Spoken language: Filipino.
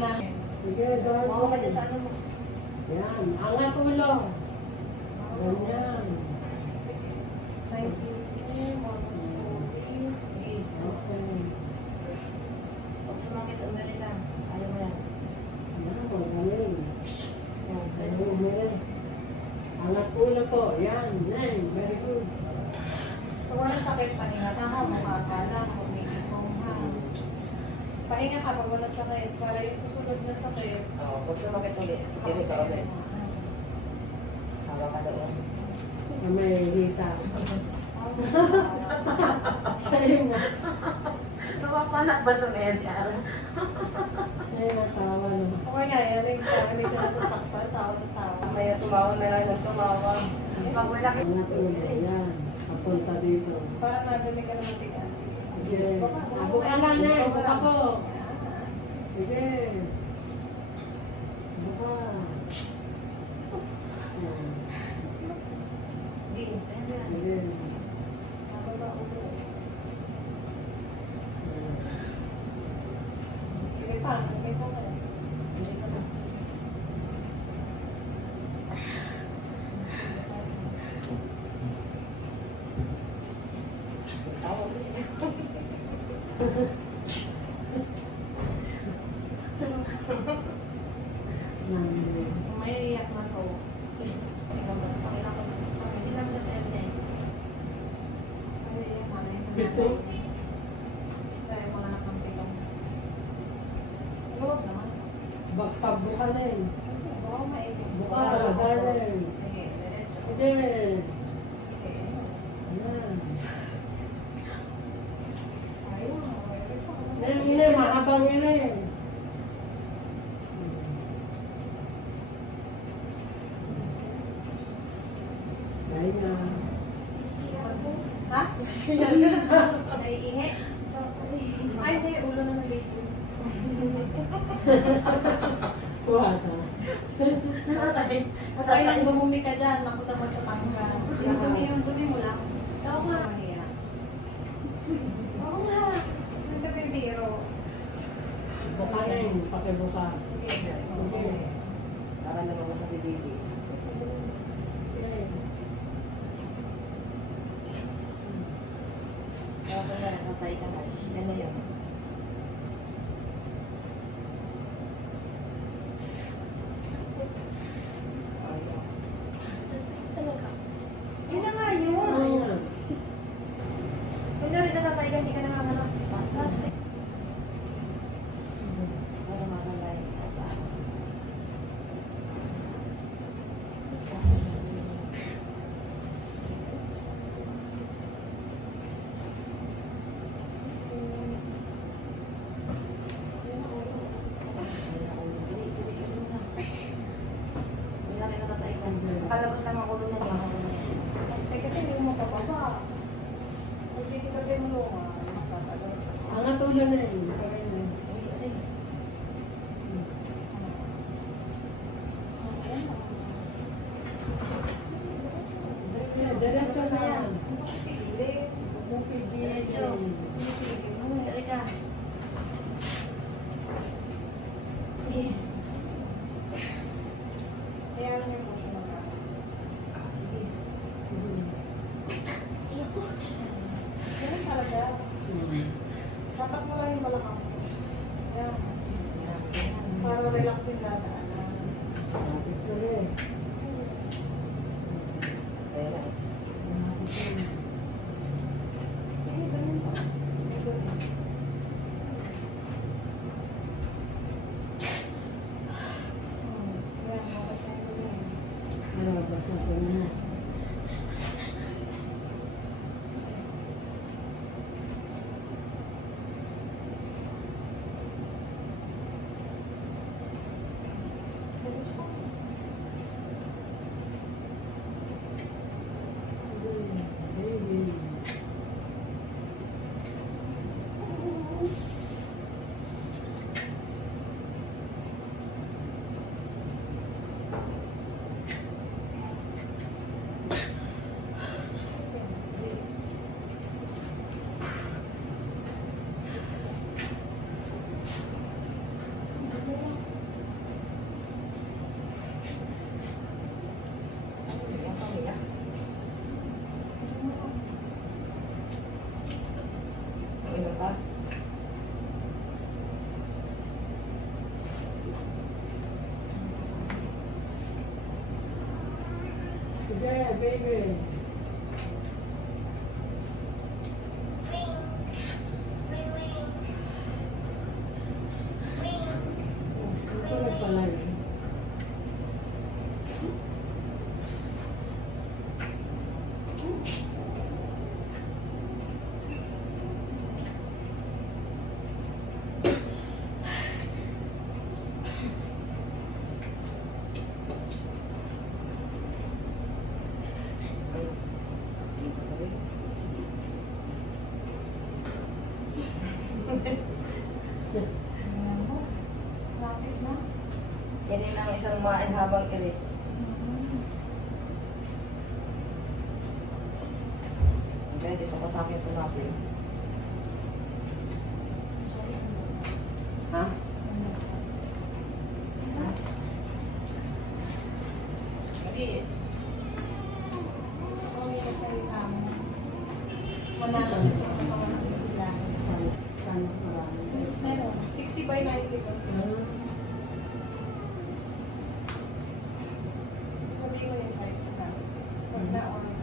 na. Sige, dahil Mama ka dyan sa ano mo. yan, angat ulo. Ganyan. Nice. Okay. Pag sumakit, umali lang. Ayaw mo yan. Yan, magaling. Yan. Magaling, magaling. Angat ulo ko. Yan, yan. Very good. Kung walang sakit, pahinga ka ha. Mukha ka lang. Humingin mo ha. Pahinga ka pag walang sakit. Para yung susunod na sakit. Oo, pag sumakit ulit, dili ka ulit. Hawa ka doon. Na may hita. Sa'yo nga. Napapanak ba ito, Edgar? Ay, natawa naman. O kaya, yaring ka. Hindi siya nasasaktan. Tawa na tawa. Kaya tumawa na lang ng tumawa. Pag wala ka, Angat ulo. Yan. Papunta dito. Parang nadumi ka naman tigas. Sige. Abo ka lang eh. Buka ko. Sige. Buka. Yan. din. Sige. Sige pa, may sama na. Hindi ka na. Tawa ko. Kung may iyak na to, silang sa tayo niya. May iyak na isa na Ito? Dahil mga nakampilong. Huwag naman. Buka na eh. Oo, maiyak. Buka, darling. Sige, diretso. Sige. Sige. Yan. Ayun, okay pa. Hindi, mahabang yun eh. Ay na. Ha? Naiihi? Ay, hindi. Ulo na ng baby. Kuha ka. Ay, lang bumumi ka dyan. Nakuta mo sa tangga. Yung dumi mo lang. Ikaw nga. Mahiya. Oo nga. Nagkabibiro. Buka na yun. Pakibuka. Okay. Para naman sa si Bibi. Okay. Kaya ko na, natay ka na. Yan na yun. Yun na nga yun. Ayan. Kunyari natatay ka, hindi ka nanganganak. Para makalay. Nakalabas lang ang ulo niya. Eh, kasi hindi mo papaba. Kung hindi ka tinulungan, tatagal ka. Angat ulo na yun. Diretso na yan. Pilit. Bumipigil. Kaya lang yung puso ng ka. Ganun talaga. Dapat mo lang yung balakang. Yan. Para relax yung dadaanan. Eh, ganun pa. Eh, ganun. Yan, makas na yung ganun. Basta ko na. there, baby. Ito na pala yun. Ayan mo. Lapit na. Yan lang isang main habang ili. Okay, dito ka sa akin natin. Ha? Hindi. Okay, salita mo. Wala na. Ito ang katawan ng bigla. Sana marami. Meron. 60 by 90 po. Sabihin mo yung size ko na. Pag na-order.